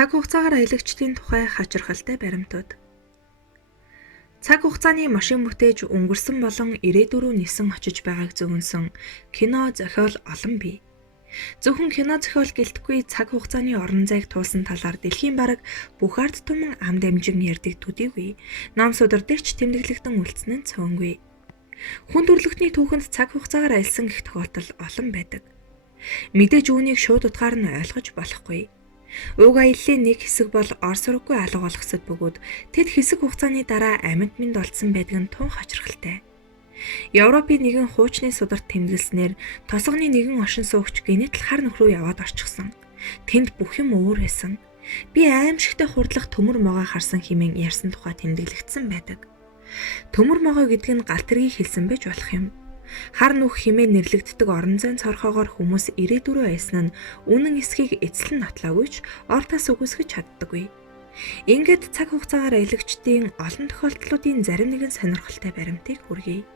Цаг хугацаагаар аялагчдын тухай хачирхалтай баримтууд. Цаг хугацааны машин бүтээж өнгөрсөн болон ирээдүрөө нисэн очиж байгааг зөвнсөн кино зохиол олон бий. Зөвхөн кино зохиол гэлтгүй цаг хугацааны орон зайг туулсан талаар дэлхийн бараг бүх ард түмэн ам дамжин ярьдаг төдийгүй ном судар дээр ч тэмдэглэгдэн үлдсэн нь цөөнгүй. Хүн төрөлхтний түүхэнд цаг хугацаагаар аялсан их тохиолдол олон байдаг. Мэдээж үүнийг шууд утгаар нь ойлгож болохгүй. Уг аяллаа нэг хэсэг бол орс ураггүй алга болгосод бөгөөд тэд хэсэг хугацааны дараа амьд мэнд олдсон байдаг нь тун хачирхалтай. Европын нэгэн хуучны сударт тэмдэглэснээр тосгоны нэгэн оршин суугч генетл хар нөх рүү яваад орчихсон. Тэнд бүх юм өөр байсан. Би аимшигтай хурдлах төмөр могоо харсан хэмээн ярьсан тухай тэмдэглэгдсэн байдаг. Төмөр могоо гэдэг нь галт тэргийг хэлсэн байж болох юм. Хар нүх хэмээн нэрлэгддэг орон зайн цорхоогоор хүмүүс ирээдүрөө аясан нь үнэн эсхийг эцэл нь нотлоогүй ч ортоос үгүйсгэж чаддаггүй. Ингээд цаг хугацаагаар аялагчдын олон тохиолдлуудын зарим нэгэн сонирхолтой баримтыг хүргэе.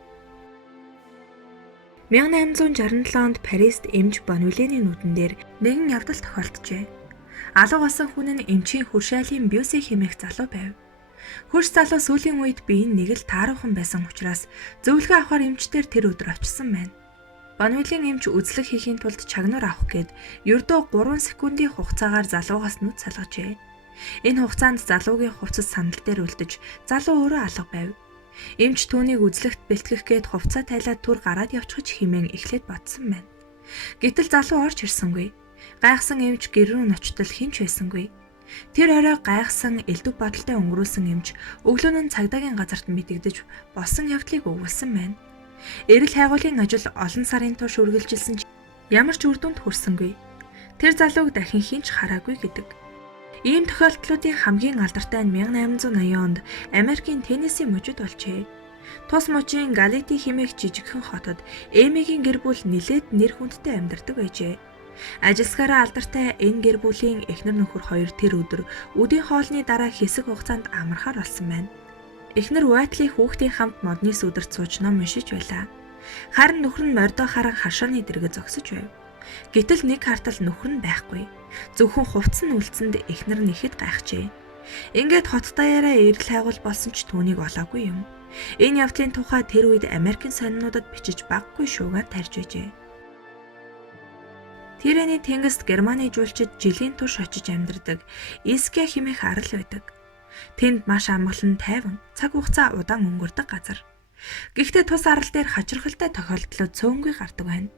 1867 онд Парист эмч Бонвилений нүдэн дээр нэгэн явдал тохиолджээ. Алга болсон хүн нь эмчийн хуршайлын Бюссе хэмээх залуу байв. Хөрш залуу сүүлийн үед биеийн нэг л тааруухан байсан учраас зөвлөгөө авахар эмчтэр тэр өдөр очсон байна. Бонвилийн эмч үзлэг хийхийн тулд чагнуур авах гээд ердөө 3 секундын хугацаагаар залуугаас нүд салгажээ. Энэ хугацаанд залуугийн хувцас сандал дээр үлдэж залуу өөрөө алга байв. Эмч түүнийг үзлэгт бэлтгэх гээд хувцаа тайлаад түр гараад явчихж химэн эхлээд бодсон байна. Гэтэл залуу орж ирсэнгүй. Гайхсан эмч гэр рүү ночтол хинч байсангүй. Тэр орой гайхсан элдв бодолтой өнгөрүүлсэн эмч өглөө нь цагдаагийн газарт мэдэгдэж болсон явдлыг өгүүлсэн байна. Эрэл хайгуулын ажил олон сарын турш үргэлжилсэн ч ямар ч үр дүнд хүрсэнгүй. Тэр залууг дахин хинч хараагүй гэдэг. Ийм тохиолдлуудын хамгийн алдартай нь 1880 онд Америкийн Теннесси мужид болжээ. Тус мужийн Галити хэмээх жижигхэн хотод Эмигийн гэр бүл нилээд нэр хүндтэй амьдардаг байжээ. Ажилсгаараа алдартай энэ гэр бүлийн эхнэр нөхөр хоёр тэр өдөр өдийн хоолны дараа хэсэг хугацаанд амархаар болсон байна. Эхнэр Уайтли хүүхдийн хамт модны сүдэрт сууж ном уншиж байлаа. Харин нөхөр нь мордоо харан хашааны дэргэ зогсож байв. Гэтэл нэг хартал нөхөр нь байхгүй. Зөвхөн хувцас нь үлдсэнд эхнэр нь ихэд гайхжээ. Ингээд хот даяараа эрэл хайгуул болсон ч түүнийг олоогүй юм. Энэ явдлын тухай тэр үед Америкийн сонинуудад бичиж баггүй шуугаар тарж байжээ. Тирэний тэнгист Германы жуулчид жилийн турш очиж амьдардаг Искя хэмээх арал байдаг. Тэнд маш амгалан тайван, цаг хугацаа удаан өнгөрдөг газар. Гэхдээ тус арал дээр хачирхалтай тохиолдлууд цөөнгүй гардаг байна.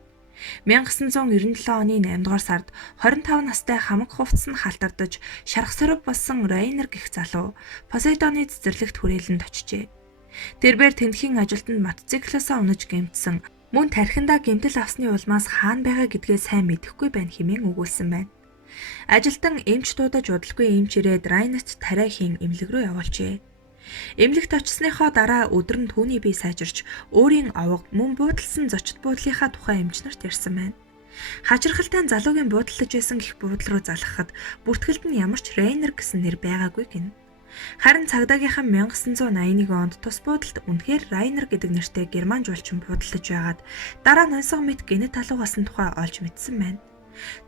1997 оны 8 дугаар сард 25 настай хамаг хувцас нь халтардаж шарх сорив болсон Райнер гэх залуу Посейдоны цэцэрлэгт хүрээлэнд очижээ. Тэрбээр тэнхгийн ажилтнанд мотоциклоосоо унаж гэмтсэн мөн тархиндаа гэмтэл авсны улмаас хаана байгаа гэдгээ сайн мэдэхгүй байна хэмээн өгүүлсэн байна. Ажилтан эмч дуудаж удалгүй эмч ирээд Райнерт тариа хийн эмнэлэг рүү явуулжээ. Эмнэлэгт очсныхоо дараа өдөр нь түүний бие сайжирч өөрийн овог мөн буудалсан зочид буудлынхаа тухай эмчнэрт ярьсан байна. Хачирхалтай залуугийн буудалж байсан гих буудлал руу залгахад бүртгэлд нь ямар ч Райнер гэсэн нэр байгаагүй гин. Харин цагдаагийнхан 1981 онд тус буудалд үнэхээр Райнер гэдэг нэртэй герман жуулчин буудалж байгаад дараа нансаг мэт генет алуугасан тухай олж мэдсэн байна.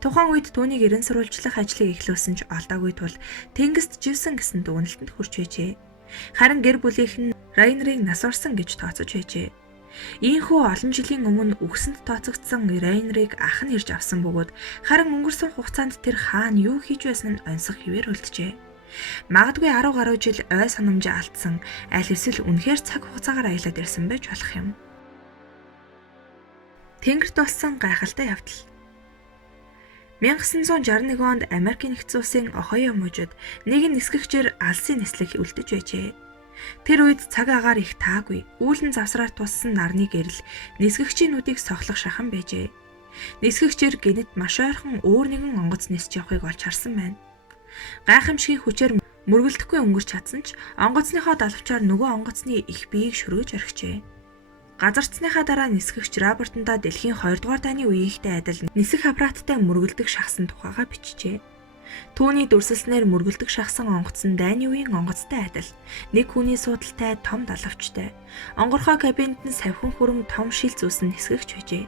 Тухайн үед түүнийг эрен сурвалжлах ажлыг эхлүүлсэн ч олдоогүй тул тэнгист живсэн гэсэн дүгнэлтэнд хүрч байжээ. Харин гэр бүлийнх нь Райнерыг нас орсон гэж тооцож байжээ. Ийхүү олон жилийн өмнө үгсэнд тооцогдсон Райнерыг ах нь ирж авсан бөгөөд харин өнгөрсөн хугацаанд тэр хаана юу хийж байсан нь онцох хിവэр үлджээ. Магадгүй 10 гаруй жил ой санамжаа алдсан, аль эсвэл үнэхээр цаг хугацаагаар аялаад ирсэн байж болох юм. Тэнгэрт болсон гайхалтай явдал. 1961 онд Америкийн нэгдсэн улсын Ohio мужид нэгэн нисгэгчээр алсын нислэг үлдэж байжээ. Тэр үед цаг агаар их таагүй, үүлэн завсраар туссан нарны гэрэл нисгэгчийн нүдийг сохлох шахан байжээ. Нисгэгчээр гэнэт маш ойрхон өөр нэгэн онгоц нисж явахыг олж харсан байна. Гайхамшигын хүчээр мөргөлдөхгүй өнгөрч чадсан ч онгоцныхоо далавчаар нөгөө онгоцны их биеийг шүргэж орхижээ. Газарцсныхаа дараа нисгэгч Робертондоо дэлхийн 2 дугаар дайны үеийнхтэй адил нисэх аппараттай мөргөлдөг шахсан тухайга бичжээ. Түүний дүрсэлснээр мөргөлдөг шахсан онгоц нь дайны үеийн онгоцтой адил нэг хүний суудалтай том далавчтай. Онгорхой кабинд нь савхин хүрэм том шил зүүсэн нисгэгч байжээ.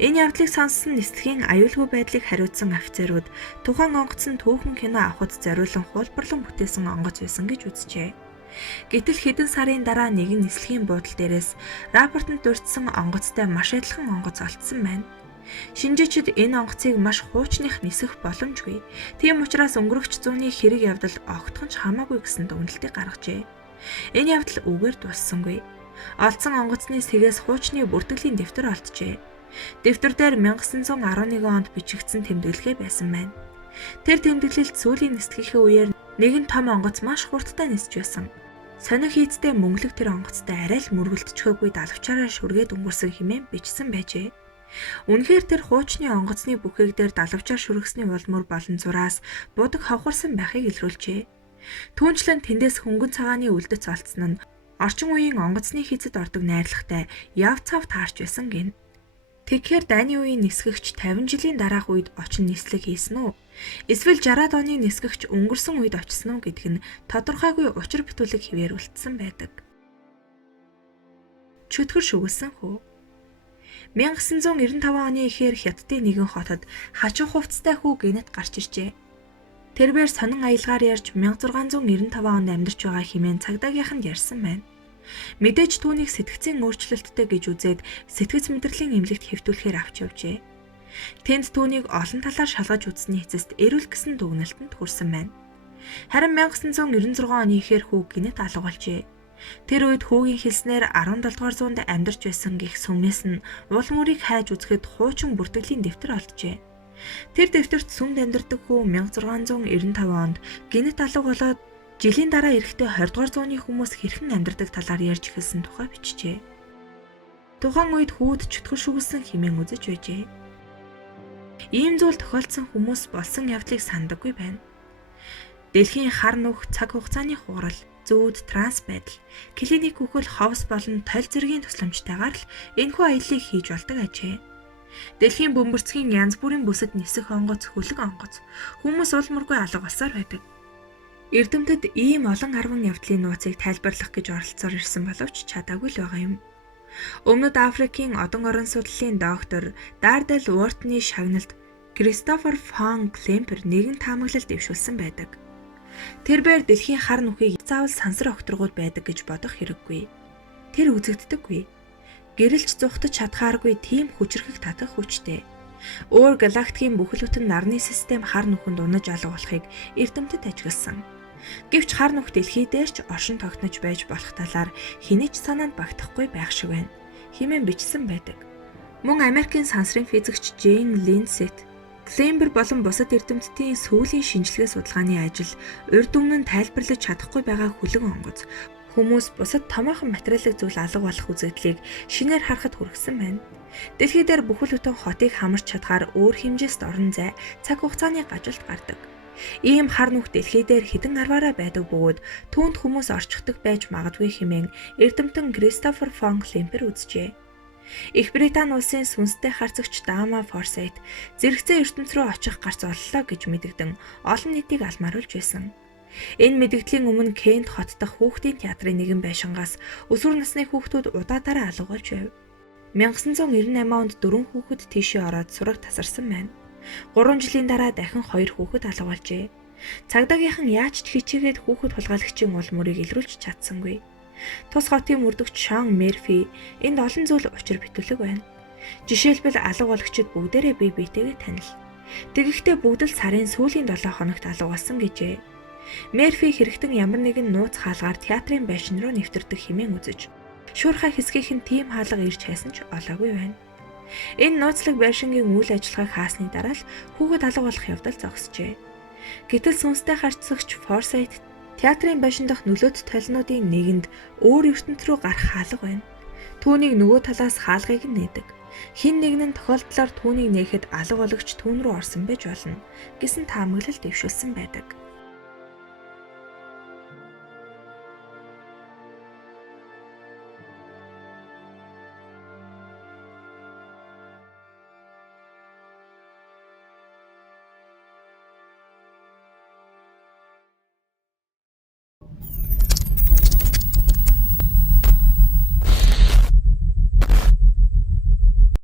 Энэ явдлыг сонссон нислэгийн аюулгүй байдлыг хариуцсан офицерууд тухайн онгоц нь түүхэн кино авахд зориулан хуулбарлан бүтээсэн онгоц байсан гэж үзжээ. Гэтэл хэдэн сарын дараа нэгэн нислэгийн буудлын дээрээс рапортод дурдсан онгоцтой маш адилхан онгоц олдсон байна. Шинжээчид энэ онгоцыг маш хуучных нисэх боломжгүй. Тийм учраас өнгөрөгч зууны хэрэг явдал огтхон ч хамаагүй гэсэн дүгнэлтийг гаргажээ. Энэ явдал үгээр дууссангүй. Олдсон онгоцны сэгээс хуучны бүртгэлийн дэвтэр олджээ. Дэвтэр дээр 1911 онд бичигдсэн тэмдэглэгээ байсан байна. Тэр тэмдэглэлд сүүлийн нислэгийн үеэр нэгэн том онгоц маш хурдтай нисэж байсан. Сонин хийцтэй мөнгөлөг тэр онгоцтой арай л мөргөлдчихөөгүй далавчаараа шүргээд өнгөрсөн хэмээн бичсэн байжээ. Үнэхээр тэр хуучны онгоцны бүхээг дээр далавчаар шүргэсний улмөр болон зураас будаг хавхарсан байхыг илрүүлжээ. Түүнчлэн тэндээс хөнгөн цагааны үлдэц олцсон нь орчин үеийн онгоцны хийцэд ордог найрлагатай яв цав таарч байсан гин. Тэгэхээр дайны үеийн нисгэгч 50 жилийн дараах үед очин нислэг хийсэн үү? Эсвэл 60-аад оны нисгэгч өнгөрсөн үед очсон уу гэдг нь тодорхойгүй учир бүтүүлэг хэвээр үлдсэн байдаг. Чөтгөр шүглсэн хүү? 1995 оны эхээр Хятадын нэгэн хотод хажуу хувцастай хүү гинэт гарч иржээ. Тэрээр сонин аялгаар ярьж 1695 онд амьдарч байгаа хэмээн цагдаагийнх нь ярьсан байна. Мэдээж түүнийг сэтгцийн өөрчлөлттэй гэж үзээд сэтгц мэдрэлийн эмнэлэгт хэвтүүлэхээр авч явжээ. Тэнд түүнийг олон талаар шалгаж үзсний эцэст эрүүл гэсэн дүгнэлтэнд хүрсэн байна. Харин 1996 оны эхээр хүү гинэт алга болжээ. Тэр үед хүүгийн хэлснээр 17 дугаар зуунд амьдарч байсан гих сүмнээс нь уул мөрийг хайж үзэхэд хуучин бүртгэлийн дэвтэр олджээ. Тэр дэвтэрт сүмд амьдардаг хүү 1695 онд гинэт алга болоод жилийн дараа эрэхтэй 20 дугаар зууны хүмүүс хэрхэн амьдардаг талаар ярьж эхэлсэн тухай бичжээ. Тухайн үед хүүд чөтгөр шүглсэн хэмээн үзэж байжээ. Ийм зүйл тохиолдсон хүмүүс болсон явдлыг сандаггүй байна. Дэлхийн хар нүх цаг хугацааны хугарал, зүүд, транс байдал, клиник үхэл, ховс болон толь зэргийн тусламжтайгаар л энэхүү аяллыг хийж болдог ажээ. Дэлхийн бөмбөрцгийн янз бүрийн бүсэд нисэх онгоц, хөлөг онгоц, хүмүүс улмургүй алга болсоор байдаг. Эрдэмтэд ийм олон арван явдлын нууцыг тайлбарлах гэж оролцоор ирсэн боловч чадаагүй л байгаа юм. Өмнөд Африкийн одон орон судлалын доктор Дардел Уортны шагналд Кристофер фон Клемпер нэгэн таамаглал дэвшүүлсэн байдаг. Тэрээр дэлхийн хар нүхийг заавал сансар огторгууд байдаг гэж бодох хэрэггүй. Тэр үзэгддэггүй. Гэрэлж зүхтэж чадхааргүй тийм хүчрхэг татах хүчтэй. Өөр галактикийн бүхэл бүтэн нарны систем хар нүхэнд унаж алга болохыг эрдэмтэд ажигласан. Гэвч хар нүх дэлхий дээр ч оршин тогтнож байж болох талаар хэний ч санаанд багтахгүй байх шиг байна. Хэмээн бичсэн байдаг. Мөн Америкийн сансрын физикч Джейн Линдсет Клембер болон бусад эрдэмтдийн сүүлийн шинжилгээ судалгааны ажил урьд өмнө нь тайлбарлаж чадахгүй байгаа хөлөг онгоц хүмүүс бусад томоохон материалын зүйл алга болох үзэгдлийг шинээр харахад хүргэсэн байна. Дэлхий дээр бүхэл бүтэн хотыг хамарч чадхаар өөр хэмжээст орон зай, цаг хугацааны гажуулт гардаг. Ийм хар нүх дэлхий дээр хэдэн арваараа байдаг бөгөөд түүнд хүмүүс орчихдог байж магадгүй хэмээн эрдэмтэн Кристофер фон Клемпер үзжээ. Их Британи улсын сүнстэй харцагч Дама Форсайт зэрэгцээ ертөнц рүү очих гарц оллоо гэж мэдэгдэн олон нийтийг алмааруулж байсан. Энэ мэдэгдлийн өмнө Кент хот дахь хүүхдийн театрын нэгэн байшингаас өсвөр насны хүүхдүүд удаадараа алга болж байв. 1998 онд 4 хүүхэд тийшээ ороод сураг тасарсан байна. 3 жилийн дараа дахин 2 хүүхэд алга болжээ. Цагдаагийнхан яаж ч хичээгээд хүүхэд хулгайлагчийн улмөрийг илрүүлж чадсангүй. Тус хотын мөрдөгч Шон Мерфи энд олон зүйл учир бүтүүлэг байна. Жишээлбэл алга болгочид бүгдээрээ бие биетэйгээ танил. Тэгэхдээ бүгд л сарын сүүлийн 7 хоногт алга болсон гэжээ. Мерфи хэрэгтэн ямар нэгэн нууц хаалгаар театрын байшин руу нэвтэрдэг хэмээн үзэж, шуурхай хэсгийнх нь тийм хаалга ирж хайсан ч олоогүй байна. Энэ нууцлаг байшингийн үйл ажиллагааг хаасны дараа л хүүхэд алга болох явдал зогсжээ. Гэтэл сүнстэй харцагч Форсайт театрын байшин дахь нөлөөт толинуудын нэгэнд өөр ертөнц рүү гарах хаалга байна. Түүнийг нөгөө талаас хаалгыг нь нээдэг. Хин нэгэн тохиолдлоор түүнийг нээхэд алга болгогч түүн рүү орсон байж болно гэсэн таамаглал дэвшүүлсэн байдаг.